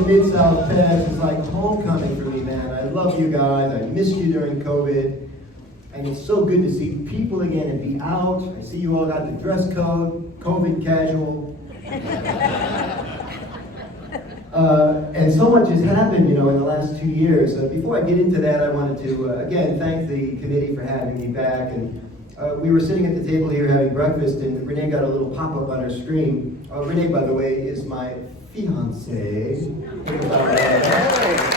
to Mid-South Pets. It's like homecoming for me, man. I love you guys. I missed you during COVID. And it's so good to see people again and be out. I see you all got the dress code, COVID casual. And so much has happened, in the last 2 years. Before I get into that, I wanted to, again, thank the committee for having me back. And we were sitting at the table here having breakfast, and Renee got a little pop-up on her screen. Renee, by the way, is my fiancée. Think about that.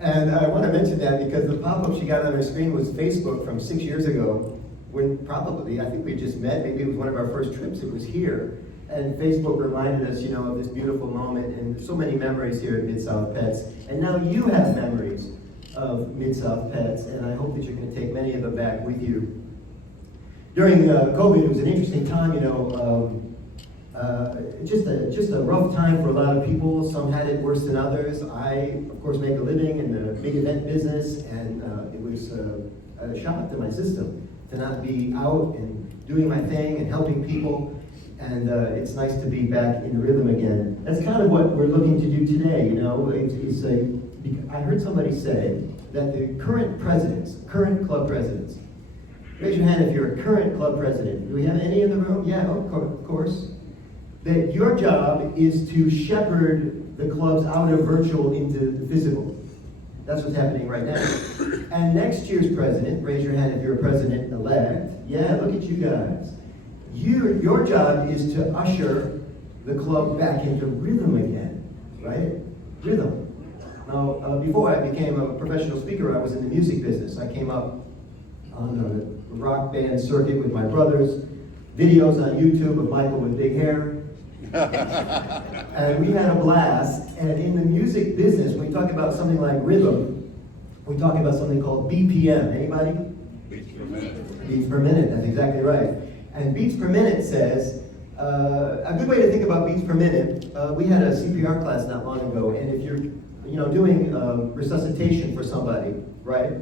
And I want to mention that because the pop-up she got on her screen was Facebook from 6 years ago, when probably, I think we just met, maybe it was one of our first trips, it was here. And Facebook reminded us, of this beautiful moment, and so many memories here at Mid-South Pets. And now you have memories of Mid-South Pets, and I hope that you're going to take many of them back with you. During COVID, it was an interesting time, just a rough time for a lot of people. Some had it worse than others. I, of course, make a living in the big event business, and it was a shock to my system to not be out and doing my thing and helping people. And it's nice to be back in rhythm again. That's kind of what we're looking to do today. I heard somebody say that the current club presidents, raise your hand if you're a current club president. Do we have any in the room? Yeah, of course. That your job is to shepherd the clubs out of virtual into the physical. That's what's happening right now. And next year's president, raise your hand if you're a president-elect. Yeah, look at you guys. Your job is to usher the club back into rhythm again, right? Rhythm. Now, before I became a professional speaker, I was in the music business. I came up on the rock band circuit with my brothers, videos on YouTube of Michael with big hair. And we had a blast. And in the music business, when we talk about something like rhythm, we talk about something called BPM. Anybody? Beats per minute. Beats per minute, that's exactly right. And beats per minute says, a good way to think about beats per minute, we had a CPR class not long ago, and if you're doing resuscitation for somebody, right?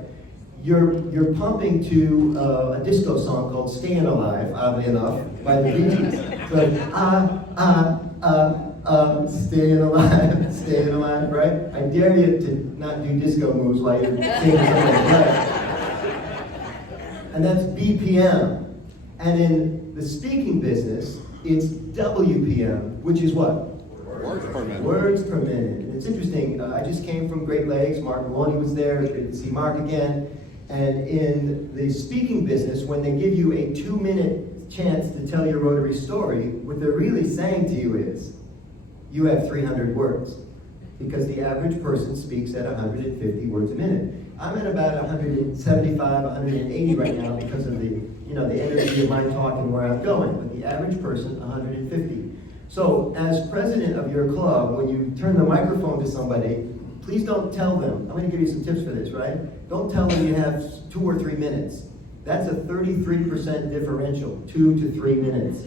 You're pumping to a disco song called "Staying Alive," oddly enough, by the Bee Gees. So staying alive, staying alive, right? I dare you to not do disco moves while you're singing something, right? And that's BPM. And in the speaking business, it's WPM, which is what? Words per minute. Words per minute. And it's interesting, I just came from Great Lakes. Mark Maloney was there. It's great to see Mark again. And in the speaking business, when they give you a 2-minute chance to tell your Rotary story, what they're really saying to you is, you have 300 words. Because the average person speaks at 150 words a minute. I'm at about 175, 180 right now because of the energy of my talk and where I'm going. But the average person, 150. So, as president of your club, when you turn the microphone to somebody, please don't tell them. I'm going to give you some tips for this, right? Don't tell them you have 2 or 3 minutes. That's a 33% differential, 2 to 3 minutes.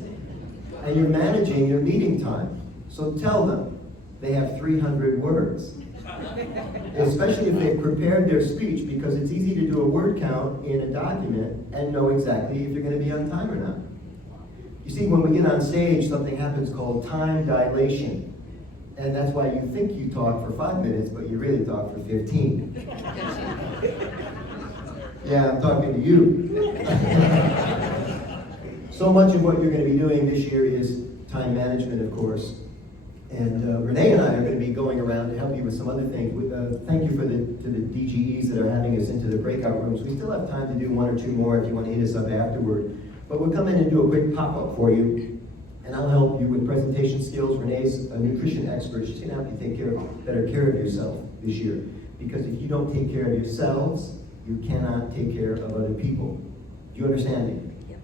And you're managing your meeting time. So tell them they have 300 words. Especially if they've prepared their speech, because it's easy to do a word count in a document and know exactly if you're going to be on time or not. You see, when we get on stage, something happens called time dilation. And that's why you think you talk for 5 minutes, but you really talk for 15. Yeah, I'm talking to you. So much of what you're going to be doing this year is time management, of course. And Renee and I are going to be going around to help you with some other things. Thank you to the DGEs that are having us into the breakout rooms. We still have time to do 1 or 2 more if you want to hit us up afterward. But we'll come in and do a quick pop-up for you. And I'll help you with presentation skills. Renee's a nutrition expert. She's going to help you take better care of yourself this year. Because if you don't take care of yourselves, you cannot take care of other people. Do you understand me? Yeah.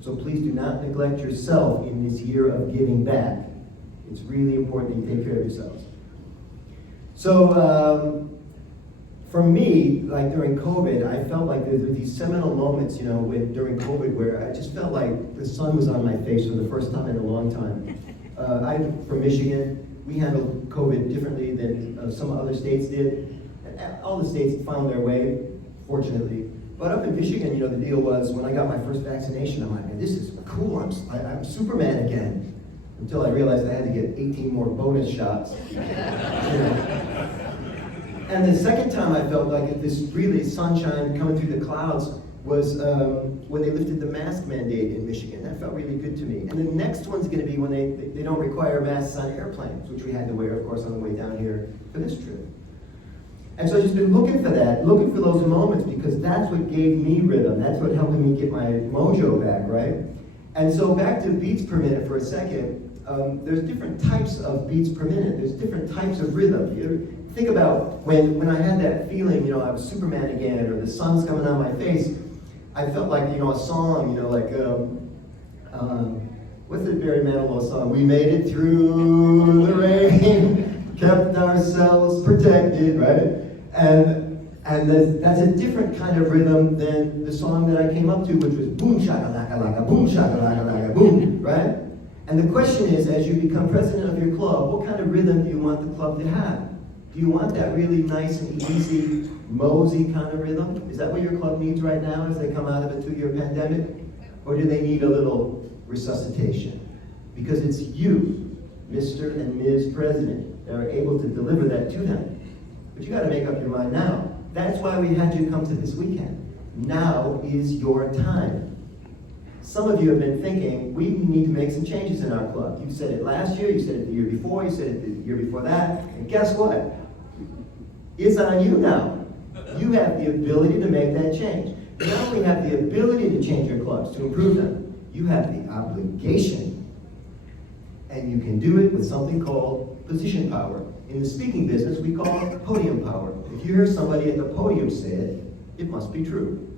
So please do not neglect yourself in this year of giving back. It's really important that you take care of yourselves. So, for me, like during COVID, I felt like there were these seminal moments, during COVID where I just felt like the sun was on my face for the first time in a long time. I'm from Michigan. We handled COVID differently than some other states did. All the states found their way, fortunately. But up in Michigan, the deal was when I got my first vaccination, I'm like, man, this is cool. I'm Superman again. until I realized I had to get 18 more bonus shots. And the second time I felt like this really sunshine coming through the clouds was when they lifted the mask mandate in Michigan. That felt really good to me. And the next one's going to be when they don't require masks on airplanes, which we had to wear, of course, on the way down here for this trip. And so I've just been looking for that, looking for those moments, because that's what gave me rhythm. That's what helped me get my mojo back, right? And so back to beats per minute for a second. There's different types of beats per minute. There's different types of rhythm. You think about when I had that feeling, I was Superman again, or the sun's coming on my face. I felt like, a song, like, what's the Barry Manilow song? We made it through the rain, kept ourselves protected, right? And that's a different kind of rhythm than the song that I came up to, which was boom shakalaka laka, boom shakalaka laka, boom, right? And the question is, as you become president of your club, what kind of rhythm do you want the club to have? Do you want that really nice and easy, mosey kind of rhythm? Is that what your club needs right now as they come out of a 2-year pandemic? Or do they need a little resuscitation? Because it's you, Mr. and Ms. President, that are able to deliver that to them. But you got to make up your mind now. That's why we had you come to this weekend. Now is your time. Some of you have been thinking, we need to make some changes in our club. You said it last year, you said it the year before, you said it the year before that, and guess what? It's on you now. You have the ability to make that change. You not only have the ability to change your clubs, to improve them, you have the obligation. And you can do it with something called position power. In the speaking business, we call it podium power. If you hear somebody at the podium say it, it must be true.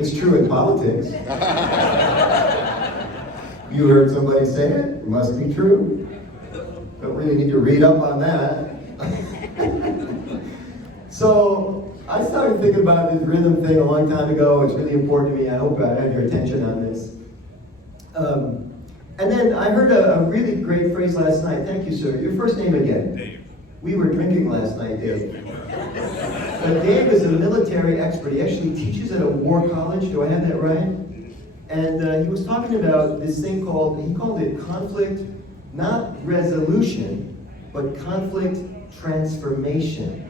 It's true in politics. You heard somebody say it, it must be true. Don't really need to read up on that. So I started thinking about this rhythm thing a long time ago. It's really important to me. I hope I have your attention on this. And then I heard a really great phrase last night. Thank you, sir. Your first name again? Dave. We were drinking last night, Dave. But Dave is a military expert. He actually teaches at a war college. Do I have that right? And he was talking about this thing he called it conflict, not resolution, but conflict transformation.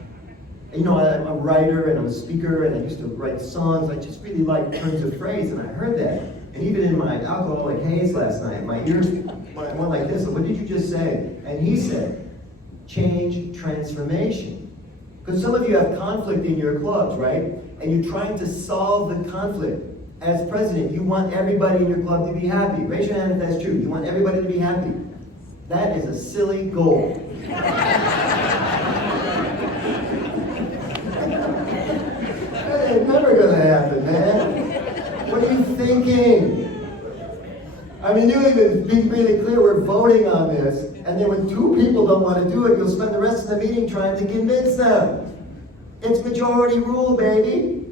And, I'm a writer and I'm a speaker and I used to write songs. I just really like turns of phrase, and I heard that. And even in my alcoholic haze last night, my ears went like this. What did you just say? And he said, change, transformation. Because some of you have conflict in your clubs, right? And you're trying to solve the conflict. As president, you want everybody in your club to be happy. Raise your hand if that's true. You want everybody to be happy. That is a silly goal. That ain't never gonna happen, man. What are you thinking? I mean, you even be really clear, we're voting on this, and then when 2 people don't want to do it, you'll spend the rest of the meeting trying to convince them. It's majority rule, baby.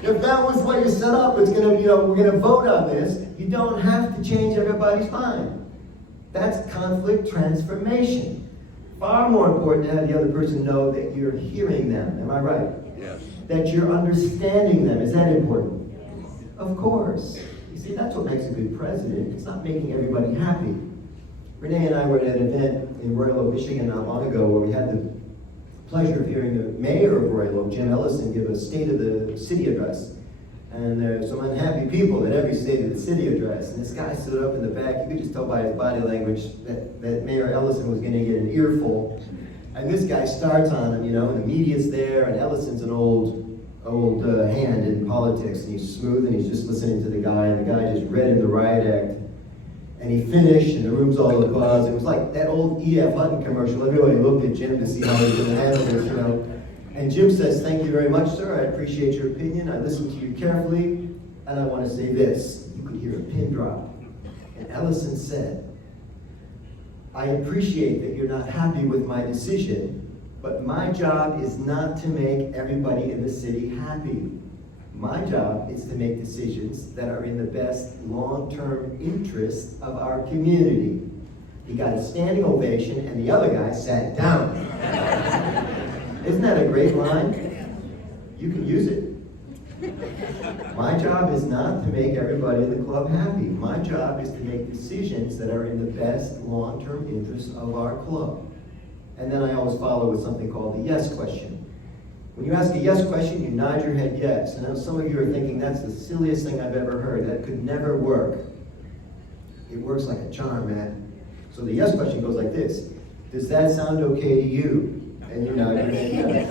If that was what you set up, it's gonna, we're gonna vote on this. You don't have to change everybody's mind. That's conflict transformation. Far more important to have the other person know that you're hearing them. Am I right? Yes. That you're understanding them. Is that important? Of course. You see, that's what makes a good president. It's not making everybody happy. Renee and I were at an event in Royal Oak, Michigan not long ago where we had the pleasure of hearing the mayor of Royal Oak, Jim Ellison, give a State of the City address. And there's some unhappy people at every State of the City address. And this guy stood up in the back. You could just tell by his body language that Mayor Ellison was going to get an earful. And this guy starts on him, and the media's there, and Ellison's an old hand in politics. And he's smooth, and he's just listening to the guy. And the guy just read him the riot act. And he finished, and the room's all applause. It was like that old E.F. Hutton commercial. Everybody looked at Jim to see how he was going to handle this, And Jim says, "Thank you very much, sir. I appreciate your opinion. I listened to you carefully, and I want to say this." You could hear a pin drop. And Ellison said, "I appreciate that you're not happy with my decision, but my job is not to make everybody in the city happy. My job is to make decisions that are in the best long-term interest of our community." He got a standing ovation, and the other guy sat down. Isn't that a great line? You can use it. My job is not to make everybody in the club happy. My job is to make decisions that are in the best long-term interest of our club. And then I always follow with something called the yes question. When you ask a yes question, you nod your head yes. And I know some of you are thinking, that's the silliest thing I've ever heard. That could never work. It works like a charm, man. So the yes question goes like this. Does that sound okay to you? And you nod your head yes.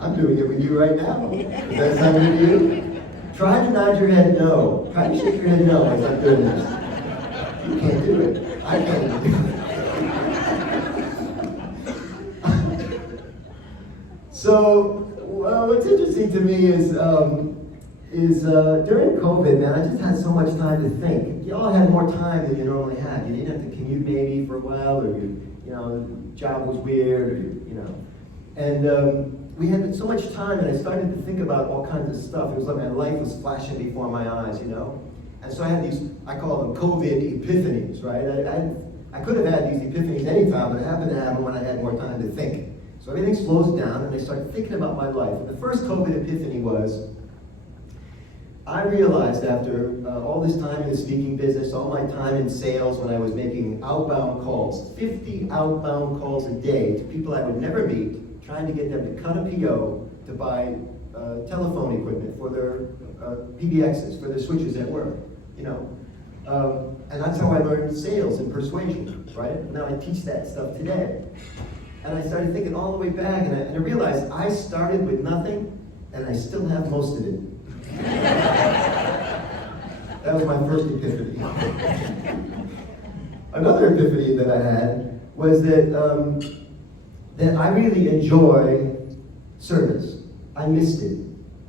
I'm doing it with you right now. Does that sound good to you? Try to nod your head no. Try to shake your head no. It's not doing this. You can't do it. I can't do it. So, what's interesting to me is during COVID, man, I just had so much time to think. You all had more time than you normally had. You didn't have to commute maybe for a while, or the job was weird, or and we had so much time, and I started to think about all kinds of stuff. It was like my life was flashing before my eyes, And so I had these, I call them COVID epiphanies, right? I could have had these epiphanies anytime, but it happened to happen when I had more time to think. So everything slows down, and I start thinking about my life. And the first COVID epiphany was, I realized after all this time in the speaking business, all my time in sales when I was making outbound calls, 50 outbound calls a day to people I would never meet, trying to get them to cut a PO to buy telephone equipment for their PBXs, for their switches at work, And that's how I learned sales and persuasion, right? Now I teach that stuff today. And I started thinking all the way back, and I realized I started with nothing, and I still have most of it. That was my first epiphany. Another epiphany that I had was that I really enjoy service. I missed it.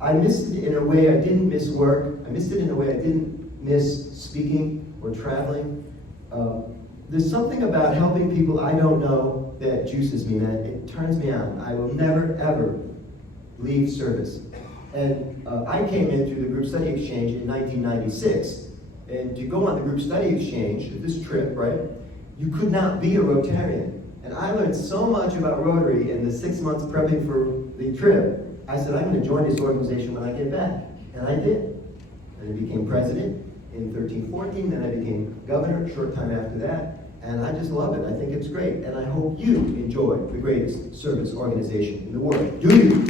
I missed it in a way I didn't miss work. I missed it in a way I didn't miss speaking or traveling. There's something about helping people I don't know that juices me, man. It turns me on. I will never, ever leave service. And I came in through the group study exchange in 1996. And to go on the group study exchange, this trip, right, you could not be a Rotarian. And I learned so much about Rotary in the 6 months prepping for the trip. I said, I'm going to join this organization when I get back. And I did. And I became president in 13-14, then I became governor a short time after that. And I just love it. I think it's great. And I hope you enjoy the greatest service organization in the world. Do you?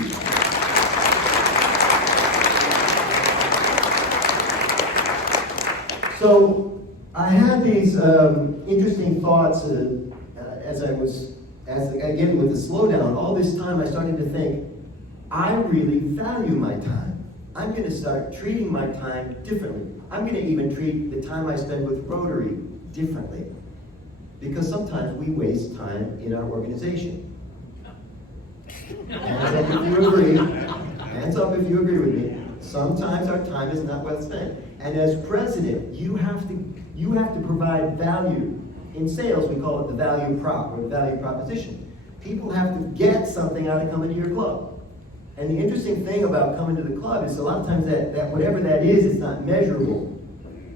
So I had these interesting thoughts as again with the slowdown. All this time I started to think, I really value my time. I'm going to start treating my time differently. I'm going to even treat the time I spend with Rotary differently. Because sometimes we waste time in our organization. Hands up if you agree. Hands up if you agree with me. Sometimes our time is not well spent. And as president, you have to provide value. In sales, we call it the value prop or the value proposition. People have to get something out of coming to your club. And the interesting thing about coming to the club is a lot of times that whatever that is, it's not measurable.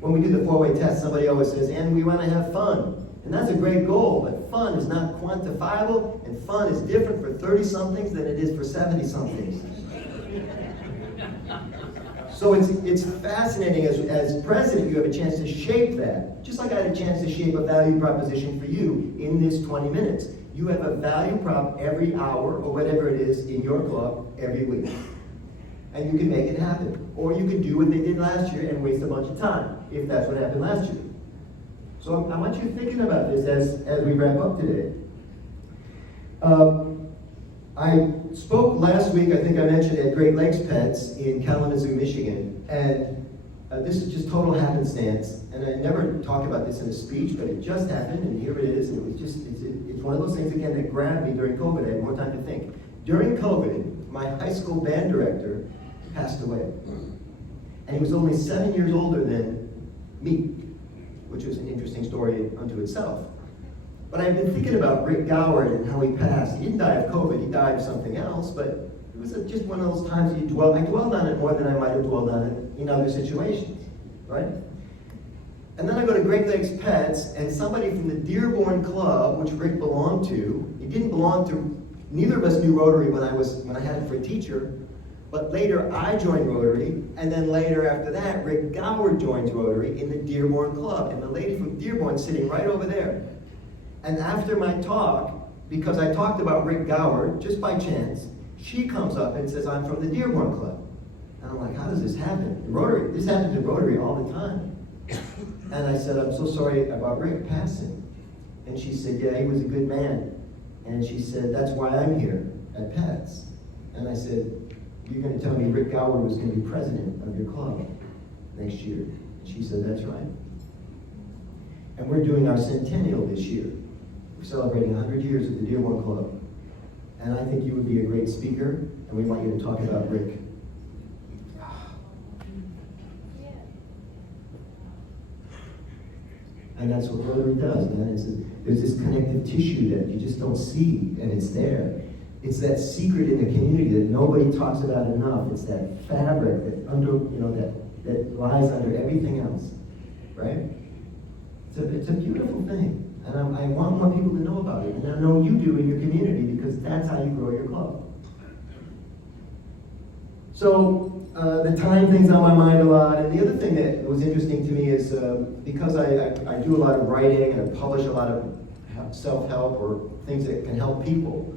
When we do the 4-way test, somebody always says, and we want to have fun. And that's a great goal, but fun is not quantifiable, and fun is different for 30-somethings than it is for 70-somethings. So it's fascinating, as president, you have a chance to shape that. Just like I had a chance to shape a value proposition for you in this 20 minutes. You have a value prop every hour, or whatever it is, in your club every week. And you can make it happen. Or you can do what they did last year and waste a bunch of time, if that's what happened last year. So I want you thinking about this as we wrap up today. I spoke last week, I think I mentioned, at Great Lakes Pets in Kalamazoo, Michigan, and this is just total happenstance, and I never talk about this in a speech, but it just happened, and here it is, and it was just, it's one of those things, again, that grabbed me during COVID. I had more time to think. During COVID, my high school band director passed away, and he was only 7 years older than me, which was an interesting story unto itself. But I've been thinking about Rick Goward and how he passed. He didn't die of COVID, he died of something else, but it was just one of those times I dwelled on it more than I might have dwelled on it in other situations, right? And then I go to Great Lakes Pets, and somebody from the Dearborn Club, which Rick belonged to, he didn't belong to neither of us knew Rotary when I had it for a teacher, but later I joined Rotary, and then later after that, Rick Gower joined Rotary in the Dearborn Club, and the lady from Dearborn sitting right over there. And after my talk, because I talked about Rick Gower, just by chance, she comes up and says, I'm from the Dearborn Club. And I'm like, how does this happen? Rotary, this happens in Rotary all the time. And I said, I'm so sorry about Rick passing. And she said, yeah, he was a good man. And she said, that's why I'm here at PETS. And I said, you're going to tell me Rick Gower was going to be president of your club next year. And she said, that's right. And we're doing our centennial this year. We're celebrating 100 years of the Dearborn Club. And I think you would be a great speaker, and we want you to talk about Rick. And that's what Rotary does, man. There's this connective tissue that you just don't see, and it's there. It's that secret in the community that nobody talks about enough. It's that fabric that lies under everything else, right? It's a beautiful thing, and I want more people to know about it, and I know you do in your community because that's how you grow your club. So the time thing's on my mind a lot, and the other thing that was interesting to me is because I do a lot of writing and I publish a lot of self-help or things that can help people.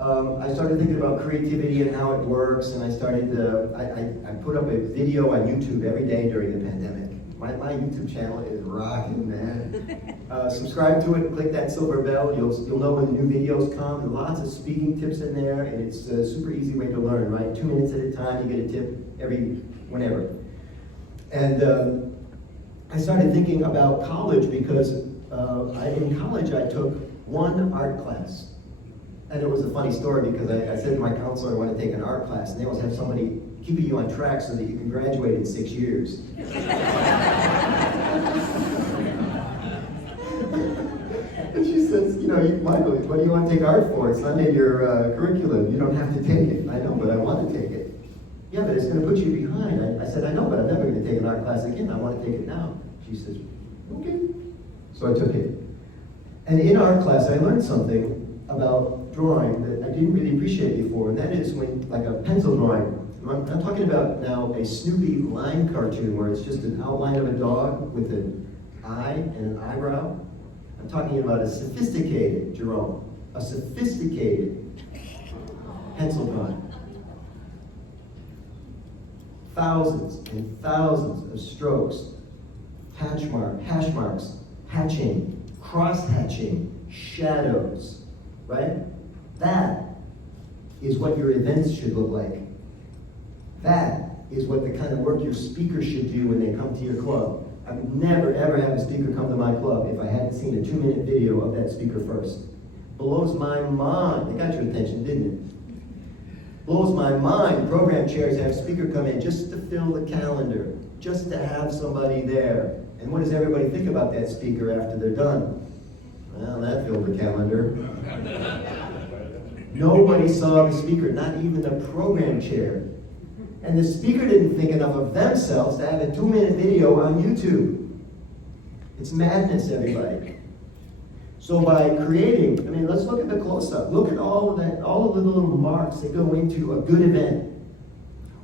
I started thinking about creativity and how it works, and I started, I put up a video on YouTube every day during the pandemic. My YouTube channel is rocking, man. Subscribe to it, click that silver bell, you'll know when the new videos come. There's lots of speaking tips in there, and it's a super easy way to learn, right? 2 minutes at a time, you get a tip whenever. And I started thinking about college because in college I took one art class. And it was a funny story because I said to my counselor I want to take an art class, and they always have somebody keeping you on track so that you can graduate in 6 years. And she says, Michael, what do you want to take art for? It's not in your curriculum. You don't have to take it. I know, but I want to take it. Yeah, but it's going to put you behind. I said, I know, but I'm never going to take an art class again. I want to take it now. She says, okay. So I took it. And in art class, I learned something about drawing that I didn't really appreciate before, and that is when, like a pencil drawing. I'm talking about now a Snoopy line cartoon where it's just an outline of a dog with an eye and an eyebrow. I'm talking about a sophisticated, Jerome, a sophisticated pencil drawing. Thousands and thousands of strokes, hash marks, hatching, cross-hatching, shadows, right? That is what your events should look like. That is what the kind of work your speakers should do when they come to your club. I would never, ever have a speaker come to my club if I hadn't seen a 2-minute video of that speaker first. Blows my mind. It got your attention, didn't it? Blows my mind. Program chairs have speaker come in just to fill the calendar, just to have somebody there. And what does everybody think about that speaker after they're done? Well, that filled the calendar. Nobody saw the speaker, not even the program chair. And the speaker didn't think enough of themselves to have a 2-minute video on YouTube. It's madness, everybody. So by creating, let's look at the close-up. Look at all of the little marks that go into a good event,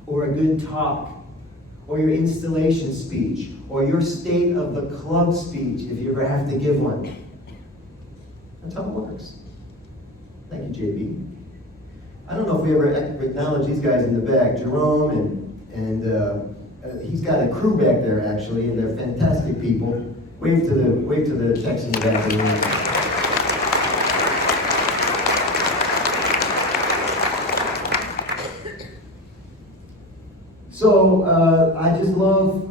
or a good talk, or your installation speech, or your state of the club speech, if you ever have to give one. That's how it works. Thank you, JB. I don't know if we ever acknowledge these guys in the back, Jerome, and he's got a crew back there actually, and they're fantastic people. Wave to the techs in the back of the room. So I just love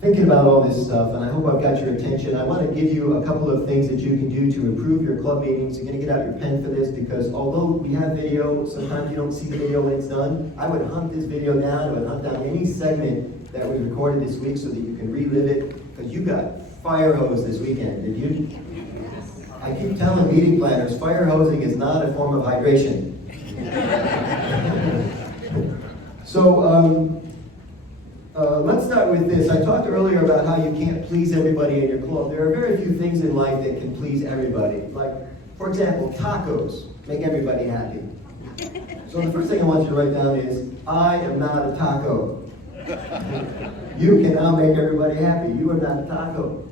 thinking about all this stuff, and I hope I've got your attention. I want to give you a couple of things that you can do to improve your club meetings. You're going to get out your pen for this because although we have video, sometimes you don't see the video when it's done. I would hunt this video down. I would hunt down any segment that we recorded this week so that you can relive it, because you got fire hose this weekend, did you? I keep telling meeting planners, fire hosing is not a form of hydration. So, let's start with this. I talked earlier about how you can't please everybody in your club. There are very few things in life that can please everybody. Like, for example, tacos. Make everybody happy. So the first thing I want you to write down is, I am not a taco. You can now make everybody happy. You are not a taco.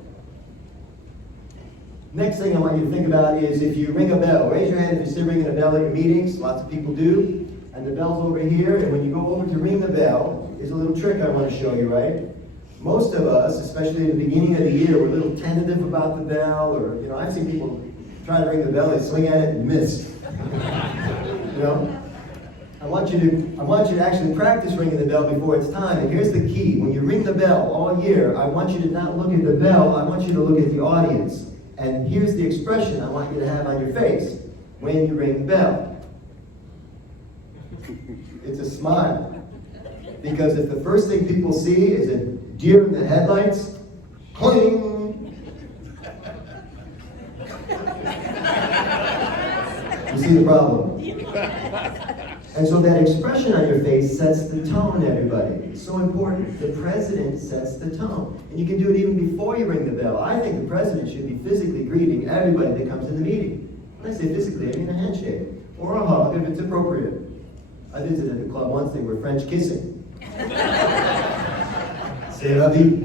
Next thing I want you to think about is if you ring a bell. Raise your hand if you're still ringing a bell at your meetings. Lots of people do. And the bell's over here. And when you go over to ring the bell, there's a little trick I want to show you, right? Most of us, especially in the beginning of the year, we're a little tentative about the bell. Or, I've seen people try to ring the bell, they swing at it and miss. I want you to actually practice ringing the bell before it's time. And here's the key. When you ring the bell all year, I want you to not look at the bell, I want you to look at the audience. And here's the expression I want you to have on your face when you ring the bell. It's a smile. Because if the first thing people see is a deer in the headlights, cling! You see the problem? And so that expression on your face sets the tone, everybody. It's so important. The president sets the tone. And you can do it even before you ring the bell. I think the president should be physically greeting everybody that comes in the meeting. When I say physically, I mean a handshake. Or a hug if it's appropriate. I visited a club once, they were French kissing. C'est la vie.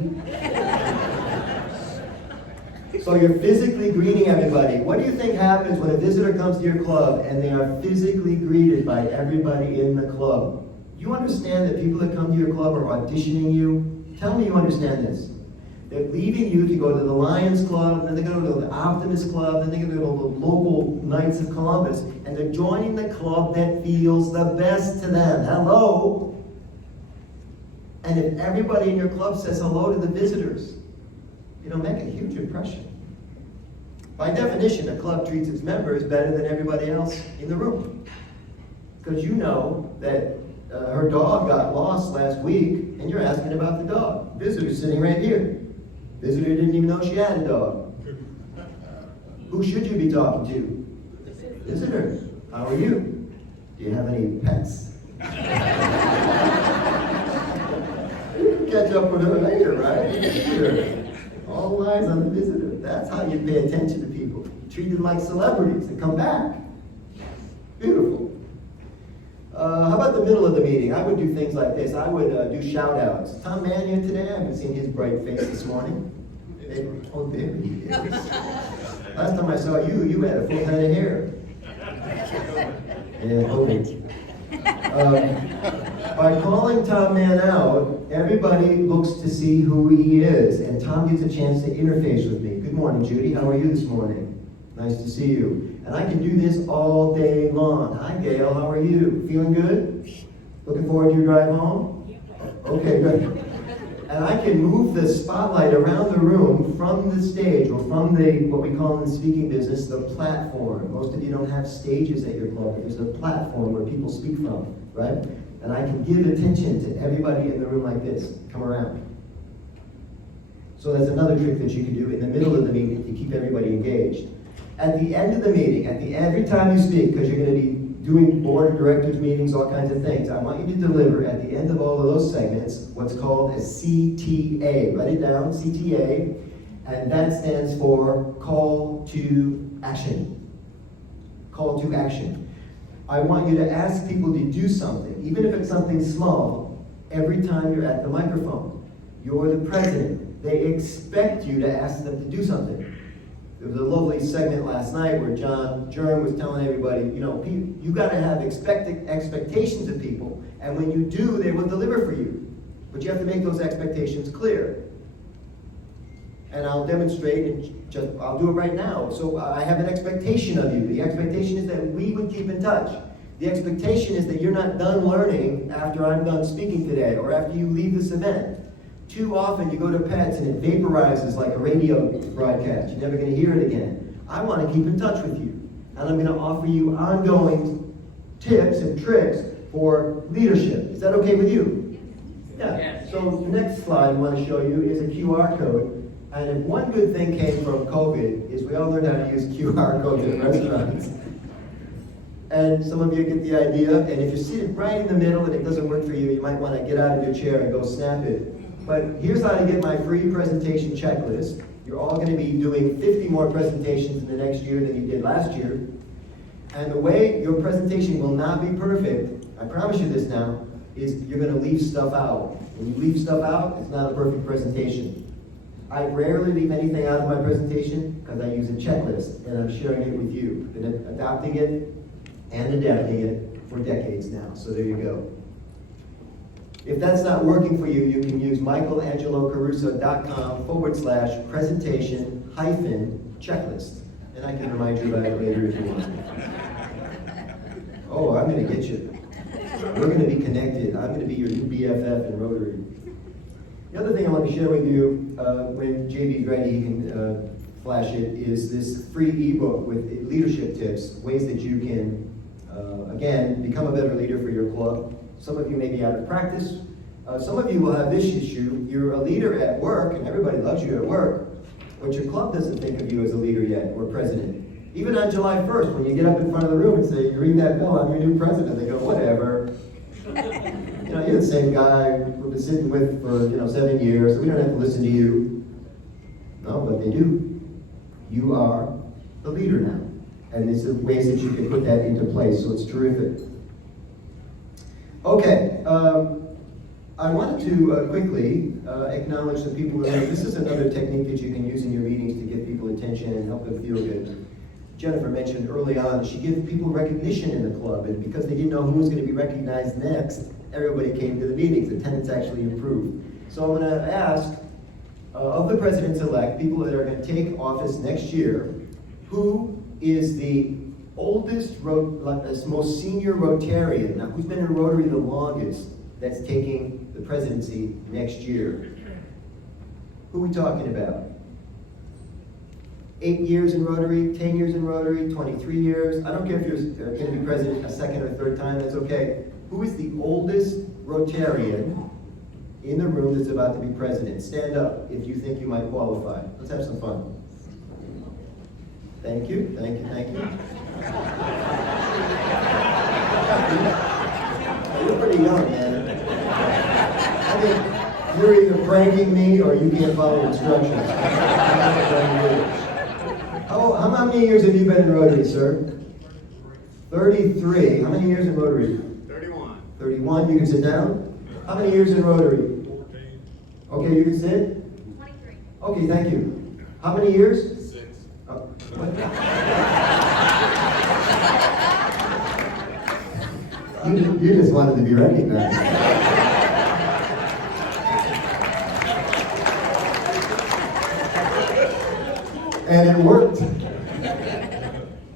So you're physically greeting everybody. What do you think happens when a visitor comes to your club and they are physically greeted by everybody in the club? Do you understand that people that come to your club are auditioning you? Tell me you understand this. They're leaving you to go to the Lions Club, then they go to the Optimist Club, then they go to the local Knights of Columbus, and they're joining the club that feels the best to them. Hello? And if everybody in your club says hello to the visitors, it'll make a huge impression. By definition, a club treats its members better than everybody else in the room. Because you know that her dog got lost last week, and you're asking about the dog. Visitor's sitting right here. Visitor didn't even know she had a dog. Who should you be talking to? Visitor. How are you? Do you have any pets? You can catch up with her later, right? Visitor. All eyes on the visitor. That's how you pay attention to people. Treat them like celebrities and come back. Beautiful. How about the middle of the meeting? I would do things like this. I would do shout outs. Tom Mann here today? I haven't seen his bright face this morning. Oh, there he is. Last time I saw you, you had a full head of hair. And okay. By calling Tom Mann out, everybody looks to see who he is, and Tom gets a chance to interface with me. Good morning, Judy. How are you this morning? Nice to see you. And I can do this all day long. Hi, Gail. How are you? Feeling good? Looking forward to your drive home? Okay, good. And I can move the spotlight around the room from the stage, or from the, what we call in the speaking business, the platform. Most of you don't have stages at your club. There's a platform where people speak from, right? And I can give attention to everybody in the room like this. Come around. So that's another trick that you can do in the middle of the meeting to keep everybody engaged. At the end of the meeting, every time you speak, because you're going to be doing board of directors meetings, all kinds of things, I want you to deliver at the end of all of those segments what's called a CTA. Write it down, CTA, and that stands for Call to Action. Call to Action. I want you to ask people to do something, even if it's something small, every time you're at the microphone. You're the president. They expect you to ask them to do something. There was a lovely segment last night where John Germ was telling everybody, you got to have expectations of people, and when you do, they will deliver for you. But you have to make those expectations clear. And I'll demonstrate, and I'll do it right now. So I have an expectation of you. The expectation is that we would keep in touch. The expectation is that you're not done learning after I'm done speaking today, or after you leave this event. Too often you go to pets and it vaporizes like a radio broadcast. You're never going to hear it again. I want to keep in touch with you. And I'm going to offer you ongoing tips and tricks for leadership. Is that okay with you? Yeah. So the next slide I want to show you is a QR code. And if one good thing came from COVID is we all learned how to use QR codes in restaurants. And some of you get the idea. And if you're seated right in the middle and it doesn't work for you, you might want to get out of your chair and go snap it. But here's how to get my free presentation checklist. You're all going to be doing 50 more presentations in the next year than you did last year. And the way your presentation will not be perfect, I promise you this now, is you're going to leave stuff out. When you leave stuff out, it's not a perfect presentation. I rarely leave anything out of my presentation because I use a checklist and I'm sharing it with you. I've been adopting it and adapting it for decades now, so there you go. If that's not working for you, you can use michaelangelocaruso.com/presentation-checklist. And I can remind you about it later if you want. Oh, I'm going to get you. We're going to be connected. I'm going to be your new BFF in Rotary. The other thing I want to share with you, when JB's ready, he can flash it, is this free ebook with leadership tips, ways that you can, again, become a better leader for your club. Some of you may be out of practice. Some of you will have this issue. You're a leader at work, and everybody loves you at work, but your club doesn't think of you as a leader yet, or president. Even on July 1st, when you get up in front of the room and say, you ring that bell, I'm your new president, they go, whatever. You're the same guy we've been sitting with for 7 years. We don't have to listen to you. No, but they do. You are the leader now. And there's ways that you can put that into place, so it's terrific. Okay, I wanted to quickly acknowledge the people who are there. This is another technique that you can use in your meetings to get people attention and help them feel good. Jennifer mentioned early on that she gave people recognition in the club, and because they didn't know who was going to be recognized next, everybody came to the meetings. Attendance actually improved. So I'm going to ask, of the presidents-elect, people that are going to take office next year, who is the oldest, most senior Rotarian? Now, who's been in Rotary the longest that's taking the presidency next year? Who are we talking about? 8 years in Rotary, 10 years in Rotary, 23 years. I don't care if you're going to be president a second or third time, that's okay. Who is the oldest Rotarian in the room that's about to be president? Stand up if you think you might qualify. Let's have some fun. Thank you, thank you, thank you. You're pretty young, man. I think you're either pranking me or you can't follow instructions. How many years have you been in Rotary, sir? 33. How many years in Rotary? 31. 31. You can sit down. How many years in Rotary? 14. Okay, you can sit. 23. Okay, thank you. How many years? 6. Oh, what? You just wanted to be recognized. And it worked.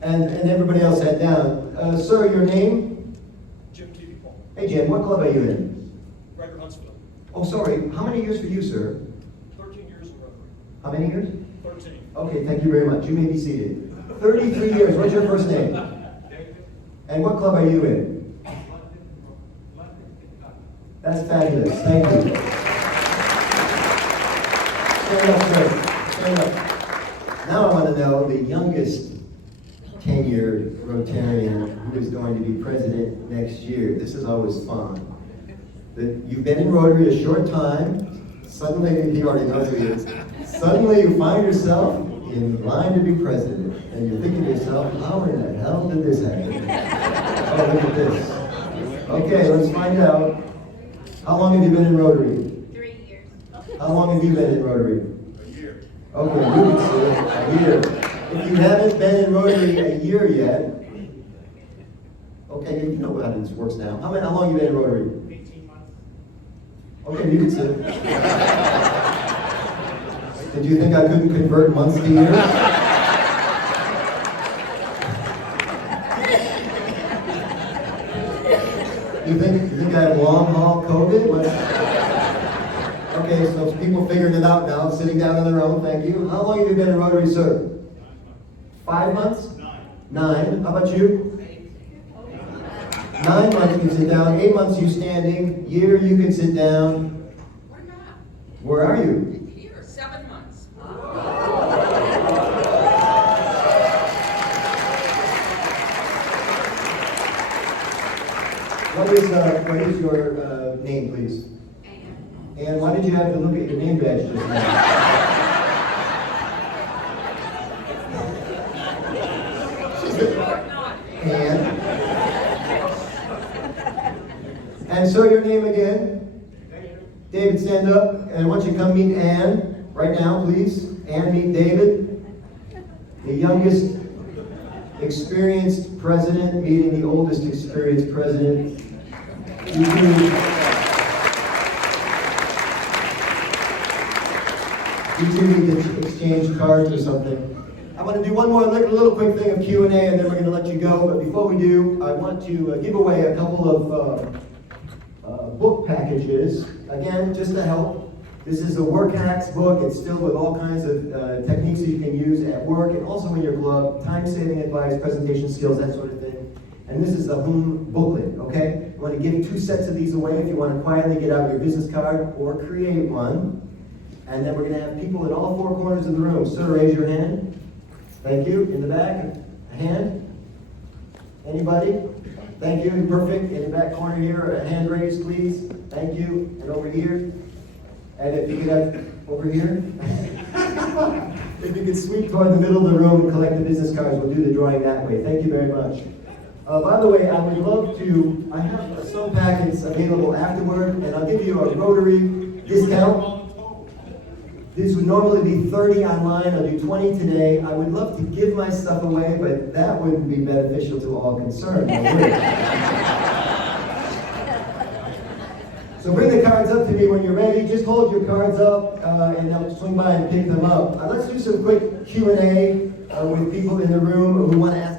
And everybody else sat down. Sir, your name? Jim Keating Paul. Hey, Jim, what club are you in? Record Huntsville. Oh, sorry. How many years for you, sir? 13 years in Rotary. How many years? 13. Okay, thank you very much. You may be seated. 33 years. What's your first name? And what club are you in? That's fabulous. Thank you. Stand up, sir. Stand up. Now I want to know the youngest tenured Rotarian who is going to be president next year. This is always fun. You've been in Rotary a short time. Suddenly, he already knows who he is. Suddenly you find yourself in line to be president. And you're thinking to yourself, how in the hell did this happen? Oh, look at this. Okay, let's find out. How long have you been in Rotary? 3 years. How long have you been in Rotary? A year. Okay, you can say a year. If you haven't been in Rotary a year yet, okay, you know how this works now. How long have you been in Rotary? 18 months. Okay, you can sit. Did you think I couldn't convert months to years? You think I have long haul COVID? Okay, so people figuring it out now, sitting down on their own, thank you. How long have you been in Rotary, sir? 5 months? 9. How about you? 9 months you can sit down, 8 months you standing, year you can sit down. We're not. Where are you? Here, 7 months. What is your name, please? And why did you have to look at your name badge just now? Not. And And so your name again? David, stand up. And I want you to come meet Ann right now, please. Ann, meet David, the youngest experienced president meeting the oldest experienced president. You two need to exchange cards or something. I want to do one more little quick thing of Q&A, and then we're going to let you go. But before we do, I want to give away a couple of book packages. Again, just to help. This is a Work Hacks book. It's filled with all kinds of techniques that you can use at work and also in your club, time-saving advice, presentation skills, that sort of thing. And this is the booklet, okay? I want to give 2 sets of these away if you want to quietly get out your business card or create one. And then we're going to have people in all 4 corners of the room. Sir, raise your hand. Thank you. In the back, a hand. Anybody? Thank you. Perfect. In the back corner here, a hand raised, please. Thank you. And over here. And if you could have over here. If you could sweep toward the middle of the room and collect the business cards, we'll do the drawing that way. Thank you very much. By the way, I would love to, I have some packets available afterward, and I'll give you a Rotary discount. This would normally be 30 online. I'll do 20 today. I would love to give my stuff away, but that wouldn't be beneficial to all concerned. So bring the cards up to me when you're ready. Just hold your cards up, and I'll swing by and pick them up. Let's do some quick Q&A with people in the room who want to ask